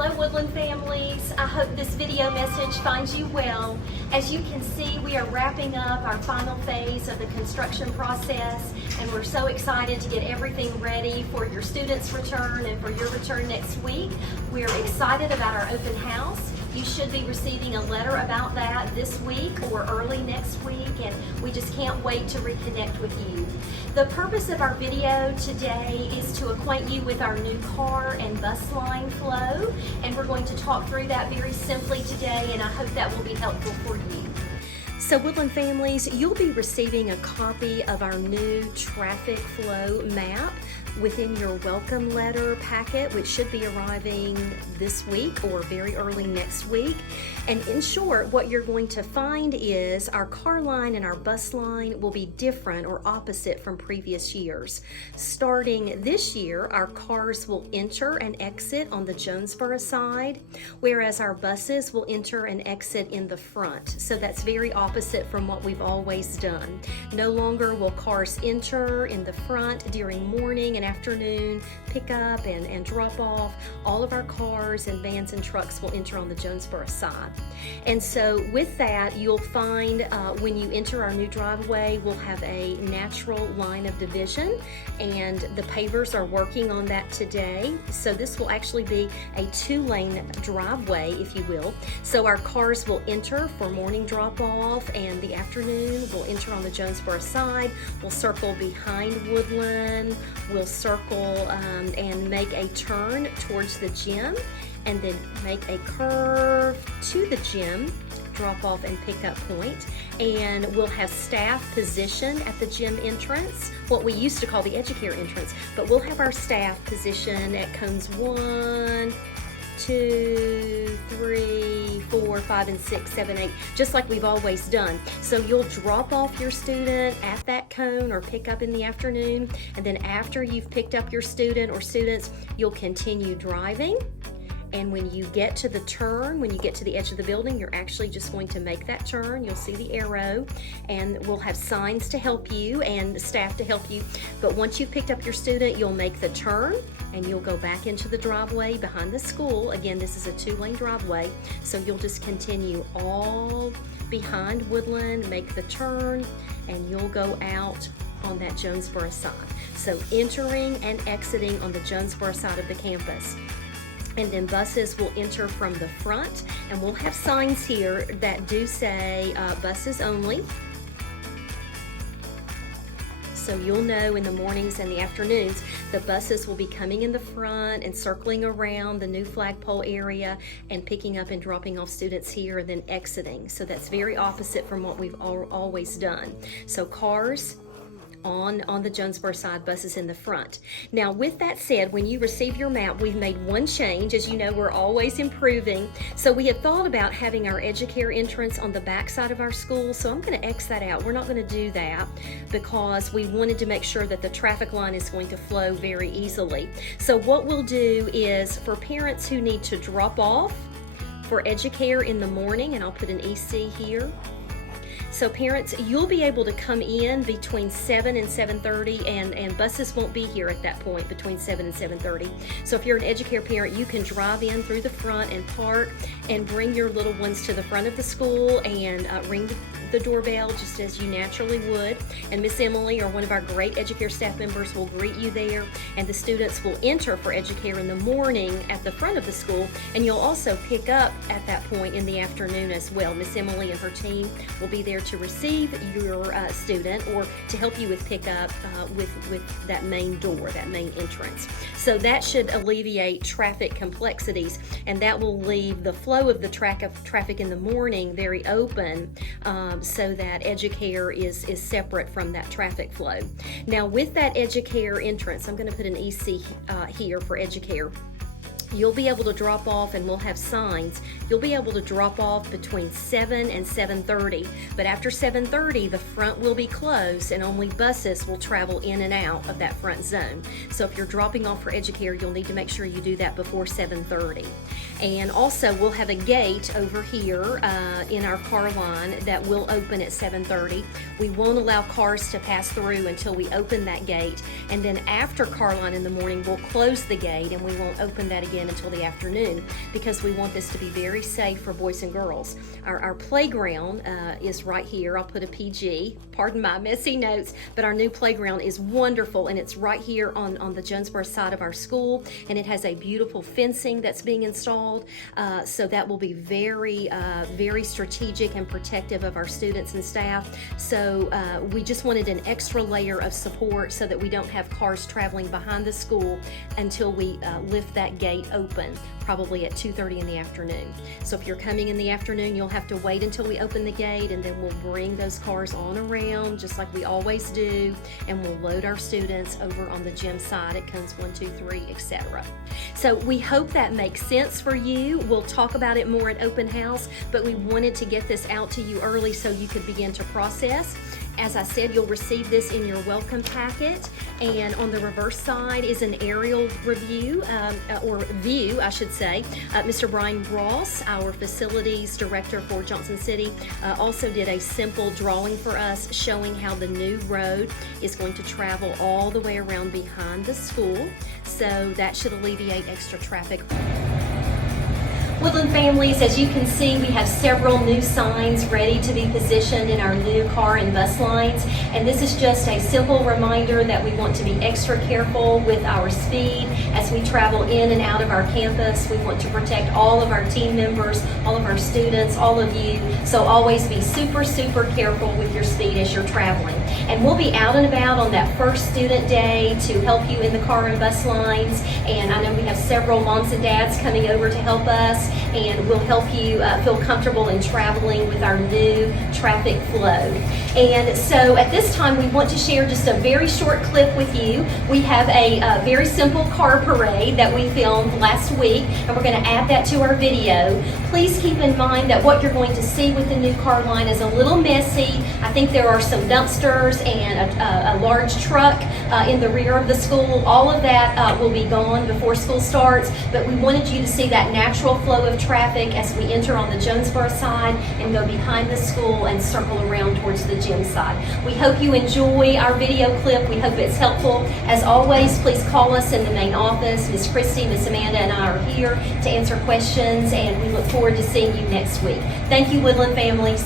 Hello Woodland families, I hope this video message finds you well. As you can see, we are wrapping up our final phase of the construction process, and we're so excited to get everything ready for your students' return and for your return next week. We're excited about our open house. You should be receiving a letter about that this week or early next week, and we just can't wait to reconnect with you. The purpose of our video today is to acquaint you with our new car and bus line flow, and we're going to talk through that very simply today, and I hope that will be helpful for you. So Woodland families, you'll be receiving a copy of our new traffic flow map within your welcome letter packet, which should be arriving this week or very early next week. And in short, what you're going to find is our car line and our bus line will be different or opposite from previous years. Starting this year, our cars will enter and exit on the Jonesboro side, whereas our buses will enter and exit in the front. So that's very opposite from what we've always done. No longer will cars enter in the front during morning and afternoon pickup and drop off. All of our cars and vans and trucks will enter on the Jonesboro side. And so with that, you'll find when you enter our new driveway, we'll have a natural line of division, and the pavers are working on that today. So this will actually be a 2-lane driveway, if you will. So our cars will enter for morning drop off, and the afternoon will enter on the Jonesboro side. We'll circle behind Woodland. We'll circle and make a turn towards the gym, and then make a curve to the gym, drop off and pick up point. And we'll have staff positioned at the gym entrance, what we used to call the Educare entrance, but we'll have our staff positioned at cones 1, 2, 3, 4, 5, and 6, 7, 8, just like we've always done. So you'll drop off your student at that cone or pick up in the afternoon, and then after you've picked up your student or students, you'll continue driving. And when you get to the turn, when you get to the edge of the building, you're actually just going to make that turn. You'll see the arrow, and we'll have signs to help you and staff to help you. But once you've picked up your student, you'll make the turn and you'll go back into the driveway behind the school. Again, this is a 2-lane driveway, so you'll just continue all behind Woodland, make the turn, and you'll go out on that Jonesboro side. So entering and exiting on the Jonesboro side of the campus. And then buses will enter from the front, and we'll have signs here that do say buses only. So you'll know in the mornings and the afternoons, the buses will be coming in the front and circling around the new flagpole area and picking up and dropping off students here and then exiting. So that's very opposite from what we've always done. So cars on the Jonesboro side, buses in the front. Now with that said, when you receive your map, we've made one change. As you know, we're always improving. So we had thought about having our Educare entrance on the back side of our school, so I'm going to X that out. We're not going to do that because we wanted to make sure that the traffic line is going to flow very easily. So what we'll do is for parents who need to drop off for Educare in the morning, and I'll put an EC here. So parents, you'll be able to come in between 7 and 7:30, and buses won't be here at that point between 7 and 7:30. So if you're an Educare parent, you can drive in through the front and park and bring your little ones to the front of the school and ring the doorbell just as you naturally would. And Miss Emily or one of our great Educare staff members will greet you there, and the students will enter for Educare in the morning at the front of the school, and you'll also pick up at that point in the afternoon as well. Miss Emily and her team will be there to receive your student or to help you with pickup with that main door, that main entrance. So that should alleviate traffic complexities, and that will leave the flow of the traffic in the morning very open, so that Educare is separate from that traffic flow. Now with that Educare entrance, I'm going to put an EC here for Educare. You'll be able to drop off, and we'll have signs. You'll be able to drop off between 7 and 7:30, but after 7:30, the front will be closed and only buses will travel in and out of that front zone. So if you're dropping off for Educare, you'll need to make sure you do that before 7:30. And also we'll have a gate over here in our car line that will open at 7:30. We won't allow cars to pass through until we open that gate, and then after car line in the morning, we'll close the gate and we won't open that again again until the afternoon, because we want this to be very safe for boys and girls. Our playground is right here. I'll put a PG, pardon my messy notes, but our new playground is wonderful, and it's right here on the Jonesboro side of our school, and it has a beautiful fencing that's being installed, so that will be very strategic and protective of our students and staff. So we just wanted an extra layer of support so that we don't have cars traveling behind the school until we lift that gate open, probably at 2:30 in the afternoon. So if you're coming in the afternoon, you'll have to wait until we open the gate, and then we'll bring those cars on around just like we always do, and we'll load our students over on the gym side at cones 1, 2, 3, etc. So we hope that makes sense for you. We'll talk about it more at open house, but we wanted to get this out to you early so you could begin to process. As I said, you'll receive this in your welcome packet, and on the reverse side is an aerial review, or view, I should say. Mr. Brian Ross, our facilities director for Johnson City, also did a simple drawing for us showing how the new road is going to travel all the way around behind the school, so that should alleviate extra traffic. Woodland families, as you can see, we have several new signs ready to be positioned in our new car and bus lines, and this is just a simple reminder that we want to be extra careful with our speed as we travel in and out of our campus. We want to protect all of our team members, all of our students, all of you, so always be super careful with your speed as you're traveling. And we'll be out and about on that first student day to help you in the car and bus lines, and I know we have several moms and dads coming over to help us, and we'll help you feel comfortable in traveling with our new traffic flow. And so at this time, we want to share just a very short clip with you. We have a very simple car parade that we filmed last week, and we're going to add that to our video. Please keep in mind that what you're going to see with the new car line is a little messy. I think there are some dumpsters and a large truck in the rear of the school. All of that will be gone before school starts, but we wanted you to see that natural flow of traffic as we enter on the Jonesboro side and go behind the school and circle around towards the gym side. We hope you enjoy our video clip. We hope it's helpful. As always, please call us in the main office. Miss Christy, Miss Amanda, and I are here to answer questions, and we look forward to seeing you next week. Thank you, Woodland families.